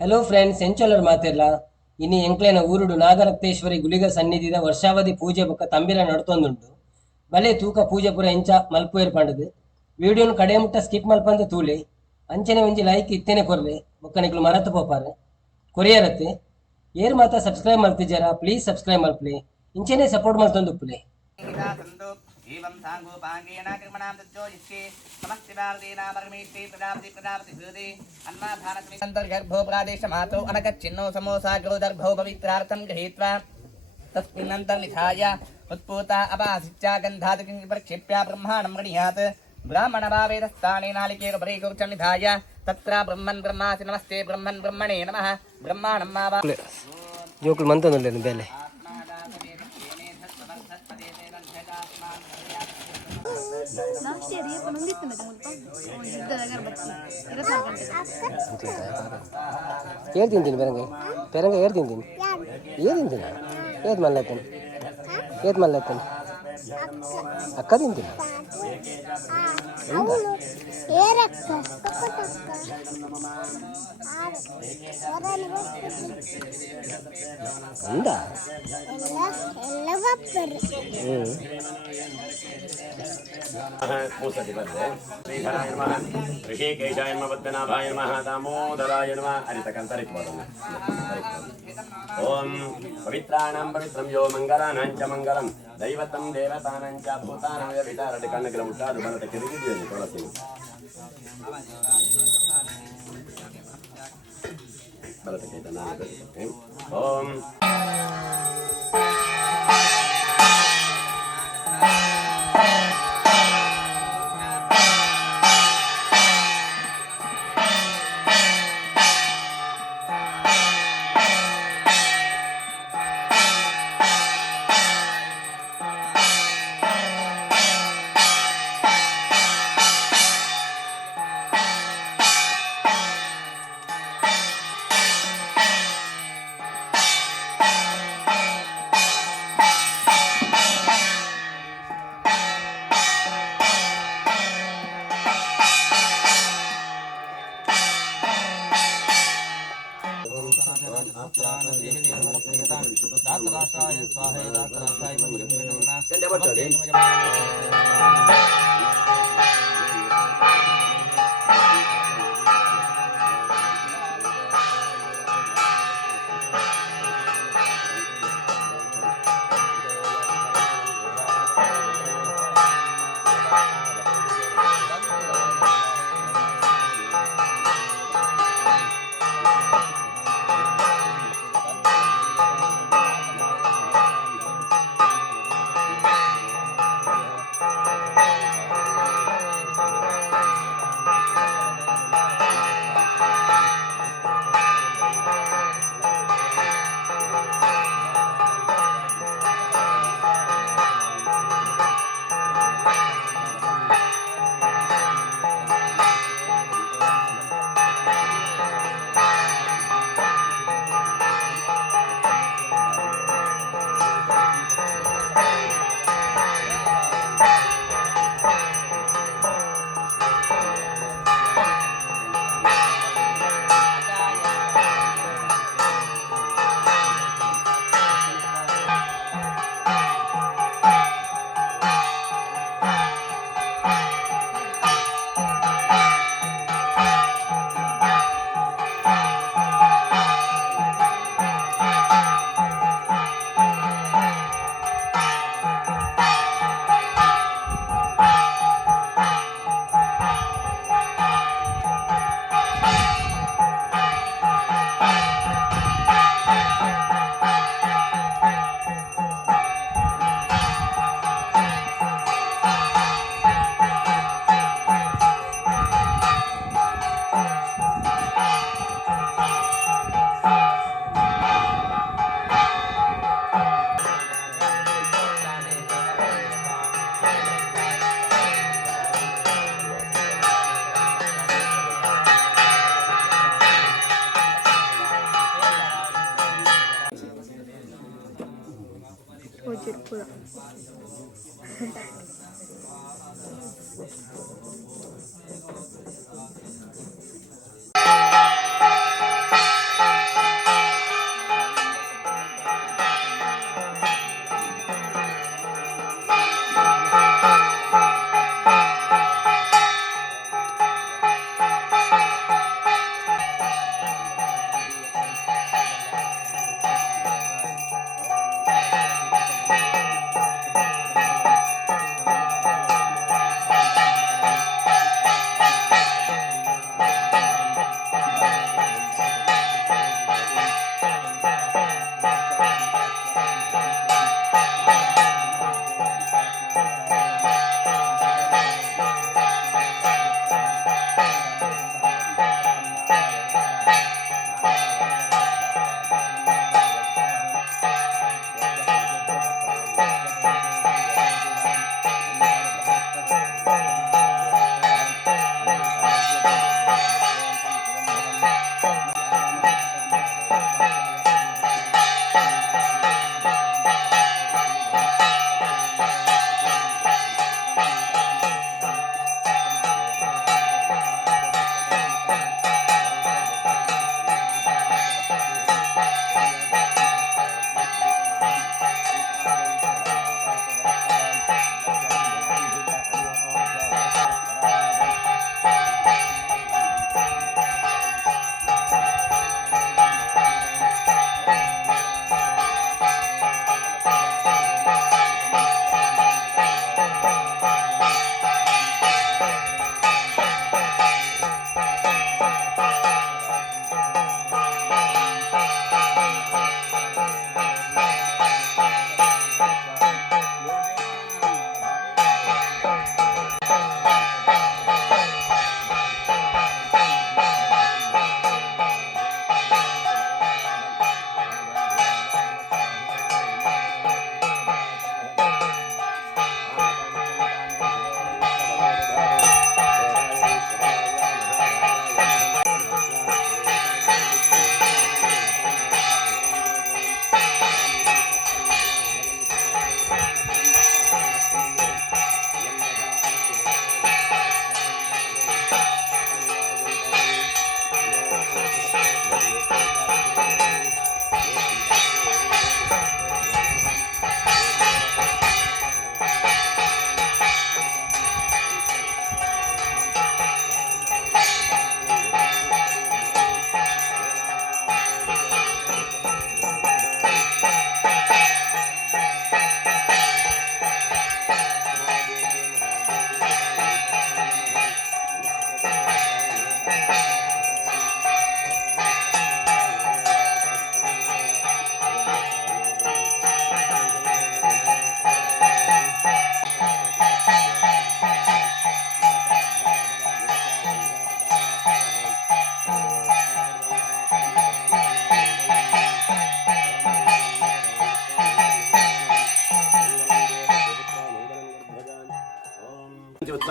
Hello friends ಎಂಚೊಲ್ಲರು ಮಾತೆರ್ಲ ಇನಿ ಎಂಕ್ಲೆನ ಊರುಡು ನಾಗರಕ್ತೇಶ್ವರಿ ಗುಳಿಗ ಸನ್ನಿಧಿದ ವರ್ಷಾವಧಿ ಪೂಜೆ ಬೊಕ್ಕ ತಂಬಿಲ ನಡತೊಂದುಂಡು ಬಲೆ ತೂಕ ಪೂಜೆ ಪೂರ ಎಂಚ ಮಲ್ಪುವೆರ್ ಪಂಡದು ವಿಡಿಯೋನು ಕಡೆ ಮುಟ್ಟ ಸ್ಕಿಪ್ ಮಲ್ಪಂದು ತೂಲೆ ಅಂಚನೆ ಒಂಜಿ ಲೈಕ್ ಇತ್ತೇನೆ ಕೊರ್ರೆ ಬೊಕ್ಕ ನಿಕ್ಲು ಮರತು ಪೋಪಾರೆ ಕೊರಿಯರತ್ತೆ ಏರ್ ಮಾತ ಸಬ್ಸ್ಕ್ರೈಬ್ ಮಲ್ತಿಜಾರ ಪ್ಲೀಸ್ ಸಬ್ಸ್ಕ್ರೈಬ್ ಮಲ್ಪಲೆ ಇಂಚೆನೆ ಸಪೋರ್ಟ್ ಮಲ್ತೊಂದುಪ್ಪುಲೆ एवं सांगोपांगेन कर्मणां तज्जोयिष्ये समस्तिवार्दीनामर्मीष्ये प्रजापति प्रजापति हृदे अन्नाधानस्मि अन्तर्गर्भो प्रादेशमातो अनकच्छिन्नो समोसाग्रोदर्भो पवित्रार्थं गृहीत्वा तस्मिन्नन्तर्निधाय उत्पूता अपासिच्चा गन्धादिकिं प्रक्षिप्य ब्रह्माणं गृह्णात् ब्राह्मणभावेदस्थाने नालिकेरोपरि निधाय तत्र ब्रह्मन् ब्रह्मासि नमस्ते ब्रह्मन् ब्रह्मणे नमः ब्रह्माणं मावा जोकुल मंतनुल्लेनु बेले लास्ट इयर ये पनुंगी इतने मुल्पा युद्ध नगर बच्ची 24 गंटे ಏರ್ ತಿಂತೀನಿ ಪೆರಂಗ ಏರ್ ತಿಂತೀನಿ ಏದ್ ಮಲ್ಲತ್ತೇನೆ ಏದ್ ಮಲ್ಲತ್ತೇನೆ ಅಕ್ಕ ತಿಂತೀನಿ ఉందా శ్రీధరాయ నమః ఋషికేశాయ నమః పద్మనాభాయ నమః దామోదరాయ నమః ఓం పవిత్రాణం పవిత్రం యో మంగళానాం చ మంగళం దైవతం దేవతానాం చ భూతానాం వితారటి కన్నగల ముట్టాదు భరత కిరిగిది కొలసి భరత కేతన ఓం Pura.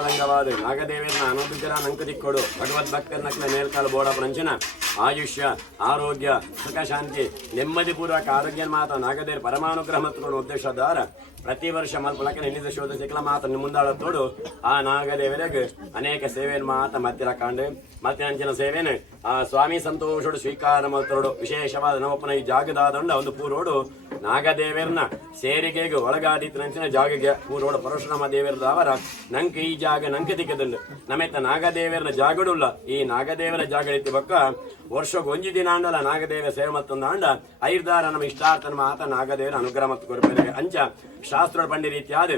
ಪೂಜಾರಂಗವಾದ ನಾಗದೇವಿಯನ್ನ ಅನುಗ್ರಹ ನಂಕದಿಕ್ಕೊಡು ಭಗವದ್ ಭಕ್ತರ ನಕ್ಲ ಮೇಲ್ಕಾಲ ಬೋಡ ಪಂಚನ ಆಯುಷ್ಯ ಆರೋಗ್ಯ ಸುಖ ಶಾಂತಿ ನೆಮ್ಮದಿ ಪೂರ್ವಕ ಆರೋಗ್ಯ ಮಾತ ನಾಗದೇವಿ ಪರಮಾನುಗ್ರಹ ಮತ್ತು ಉದ್ದೇಶದಾರ ಪ್ರತಿ ವರ್ಷ ಮಲ್ಪಲಕ್ಕೆ ನಿನ್ನಿದ ಶೋಧ ಸಿಕ್ಕಲ ಮಾತ ಮುಂದಾಳತ್ತೋಡು ಆ ನಾಗದೇವರಿಗೆ ಅನೇಕ ಸೇವೆಯನ್ನು ಮಾತ ಮತ್ತಿರ ಕಾಂಡು ಮತ್ತೆ ಅಂಚಿನ ಸೇವೆಯನ್ನು ಆ ಸ್ವಾಮಿ ಸಂತೋಷೋಡು ಸ್ವೀಕಾರ ಮಾಡ್ತೋಡು ವಿಶೇಷವಾದ ನಮ್ಮಪ್ಪನ ಈ ಜಾಗದಾದಂಡ ಒಂದು ಪೂರೋಡು ನಾಗದೇವರನ್ನ ಸೇರಿಕೆಗೆ ಒಳಗಾದಿತ್ತು ನಂಚಿನ ಜಾಗಗೆ ಪೂರೋಡು ಪರಶುರಾಮ ದೇವರದವರ ನಂಗೆ ಈ ಜಾಗ ನಂಗೆ ತಿಕ್ಕದಂಡು ನಮ್ಮೆತ್ತ ನಾಗದೇವರನ ಜಾಗಡುಲ್ಲ ಈ ನಾಗದೇವರ ಜಾಗ ಇತ್ತು ಬಕ್ಕ ವರ್ಷಕ್ಕೆ ಒಂಜಿ ದಿನ ಅಂಡಲ್ಲ ನಾಗದೇವ ಸೇವೆ ಮತ್ತೊಂದು ಅಂಡ ಐರ್ದಾರ ನಮ್ಮ ಇಷ್ಟಾರ್ಥನ ಮಾತ ನಾಗದೇವರ ಅನುಗ್ರಹ ಮತ್ತು ಕೊರಪೇರಿಗೆ ಅಂಚ ಶಾಸ್ತ್ರ ಪಂಡಿ ರೀತಿಯಾದ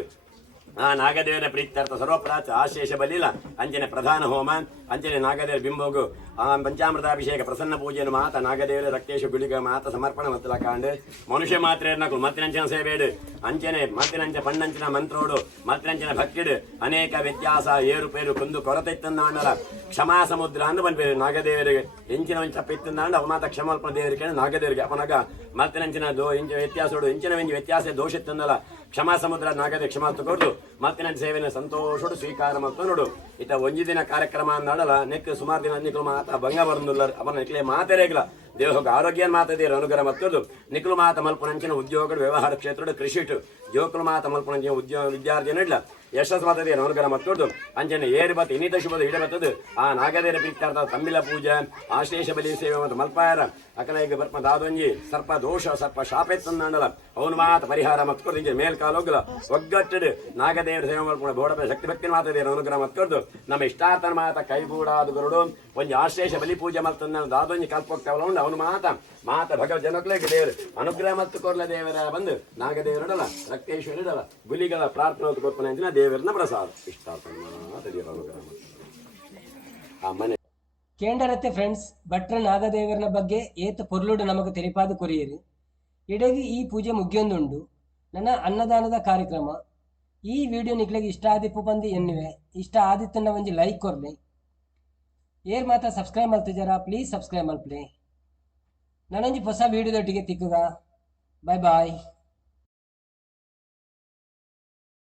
ಆ ನಾಗದೇವರ ಪ್ರೀತ್ಯರ್ಥ ಸರ್ವಪ್ರಾಚ ಆಶೇಷ ಬಲಿಲ್ಲ ಅಂಚನೆ ಪ್ರಧಾನ ಹೋಮ ಅಂಚನೆ ನಾಗದೇವರ ಬಿಂಬೋಗು ಆ ಪಂಚಾಮೃತಾಭಿಷೇಕ ಪ್ರಸನ್ನ ಪೂಜೆಯನ್ನು ಮಾತ ನಾಗದೇವರ ರಕ್ತೇಶ ಗುಳಿಗ ಮಾತ ಸಮರ್ಪಣೆ ಮತ್ತಲ ಕಾಂಡು ಮನುಷ್ಯ ಮಾತ್ರ ನಕಲು ಮತ್ತಿನಂಚಿನ ಸೇವೆಡು ಅಂಚನೆ ಮತ್ತಿನಂಚ ಪಣ್ಣಂಚಿನ ಮಂತ್ರೋಡು ಮತ್ತಿನಂಚಿನ ಭಕ್ತಿಡು ಅನೇಕ ವ್ಯತ್ಯಾಸ ಏರುಪೇರು ಕೊಂದು ಕೊರತೆ ಇತ್ತಂದಾಂಡಲ ಕ್ಷಮಾ ಸಮುದ್ರ ಅಂದು ಬಂದ್ಬೇರು ನಾಗದೇವರಿಗೆ ಎಂಚಿನ ಒಂಚ ತಪ್ಪ ಇತ್ತಂದಾಂಡ ಅವ ಮಾತ ಕ್ಷಮಾಲ್ಪನ ದೇವರಿಗೆ ನಾಗದೇವರಿಗೆ ಅವನಾಗ ಮತ್ತಿನಂಚಿನ ಇಂಚ ವ್ಯತ್ಯಾಸೋಡು ಇಂಚಿನ ವೆಂಜಿ ವ್ಯತ್ಯಾಸ ದೋಷ ಇತ್ತಂದಲ್ಲ ಕ್ಷಮಾ ಸಮುದ್ರ ನಾಗದೇ ಕ್ಷಮಾ ತಗೊಂಡು ಮತ್ತಿನ ಸೇವೆನ ಸಂತೋಷೋಡು ಸ್ವೀಕಾರ ಮತ್ತು ನೋಡು ಇತ ಒಂಜಿ ದಿನ ಕಾರ್ಯಕ್ರಮ ಅಂದಾಡಲ್ಲ ನೆಕ್ ಸುಮಾರು ದಿನ ನಿಕ್ಲು ಮಾತ ಭಂಗ ಬರಂದುಲ್ಲ ಅವನ ನಿಕ್ಲೆ ಮಾತೇರೇಗಿಲ್ಲ ದೇಹಕ್ಕೆ ಆರೋಗ್ಯ ಮಾತದೇರು ಅನುಗ್ರಹ ಮತ್ತದು ನಿಕ್ಲು ಮಾತ ಮಲ್ಪನಂಚಿನ ಉದ್ಯೋಗ ವ್ಯವಹಾರ ಕ್ಷೇತ್ರ ಕೃಷಿಟು ಜೋಕುಲು ಮಾತ ಮಲ್ಪನಂಚಿನ ಉದ್ಯೋಗ ವಿದ್ಯಾರ್ಥಿ ನಡ್ಲ ಯಶಸ್ ಮಾತದೇರು ಅನುಗ್ರಹ ಮತ್ತೊಡ್ದು ಅಂಚನೆ ಏರಿ ಬತ್ತು ಇನ್ನಿತ ಶುಭದ ಇಡ ಬತ್ತದು ಆ ನಾಗದೇರ ಪ್ರೀತ್ಯಾರ್ಥ ತಂಬಿಲ ಪೂಜೆ ಆಶ್ಲೇಷ ಬಲಿ ಸೇವೆ ಮತ್ತು ಮಲ್ಪಾಯರ ಅಕಲೈಗೆ ಬರ್ಪ ದಾದೊಂಜಿ ಸರ್ಪ ದೋಷ ಸರ್ಪ ಶಾಪೆತ್ತಂದಾಂಡಲ ಅವನು ಮಾತ ಪರಿಹಾರ ಮತ್ಕೊಡ್ದು ಮೇಲ್ಕಾಲೋಗಲ ಒಗ್ಗಟ್ಟು ನಾಗದೇವರ ಸೇವೆ ಮಲ್ಪನ ಬೋಡಪ ಶಕ್ತಿ ಭಕ್ತಿ ಮಾತದೇರು ಅನುಗ್ರಹ ಮತ್ಕೊಡ್ದು ನಮ್ಮ ಇಷ್ಟಾರ್ಥನ ಮಾತ ಕೈಗೂಡಾದ ಗುರುಡು ಒಂಜಿ ಆಶ್ಲೇಷ ಬಲಿ ಪೂಜೆ ಮಲ್ತಂದ ದಾದೊಂಜಿ ಕಲ್ಪೋಗ್ತಾವಲ್ಲ ಉಂಡು ಅವನು ಮಾತ ಭಗವ ಜನಕ್ಲೆಗೆ ದೇವರು ಅನುಗ್ರಹ ಮತ್ತು ಕೊರ್ಲ ದೇವರ ಬಂದು ನಾಗದೇವರಿಡಲ್ಲ ರಕ್ತೇಶ್ವರಿಡಲ್ಲ ಗುಲಿಗಳ ಪ್ರಾರ್ಥನೆ ಕೊರ್ಪನೆ ಅಂಚಿನ ದೇವರನ್ನ ಪ್ರಸಾದ ಇಷ್ಟಾರ್ಥ ಆ ಮನೆ ಕೇಂಡರತ್ತೆ ಫ್ರೆಂಡ್ಸ್ ಭಟ್ರ ನಾಗದೇವರನ ಬಗ್ಗೆ ಏತ ಪೊರ್ಲುಡು ನಮಗೆ ತೆರಿಪಾದ ಕೊರಿಯರು ಇಡಗಿ ಈ ಪೂಜೆ ಮುಗಿಯೊಂದುಂಡು ನನ್ನ ಅನ್ನದಾನದ ಕಾರ್ಯಕ್ರಮ ಈ ವಿಡಿಯೋ ನಿಕ್ಲೆಗೆ ಇಷ್ಟ ಆದಿಪ್ಪು ಬಂದು ಎನ್ನುವೆ ಇಷ್ಟ ಆದಿತ್ತನ್ನ ಒಂಜಿ ಲೈಕ್ ಕೊರ್ಲಿ ಏರ್ ಮಾತ್ರ ಸಬ್ಸ್ಕ್ರೈಬ್ ಮಾಡ್ತಿದ್ದಾರಾ ಪ್ಲೀಸ್ ಸಬ್ಸ್ಕ್ರೈಬ್ ಮಲ್ಪ್ಲಿ ನಾನೊಂಜಿ ಹೊಸ ವಿಡಿಯೋದೊಟ್ಟಿಗೆ ತಿಕ್ಕುಗ ಬಾಯ್ ಬಾಯ್.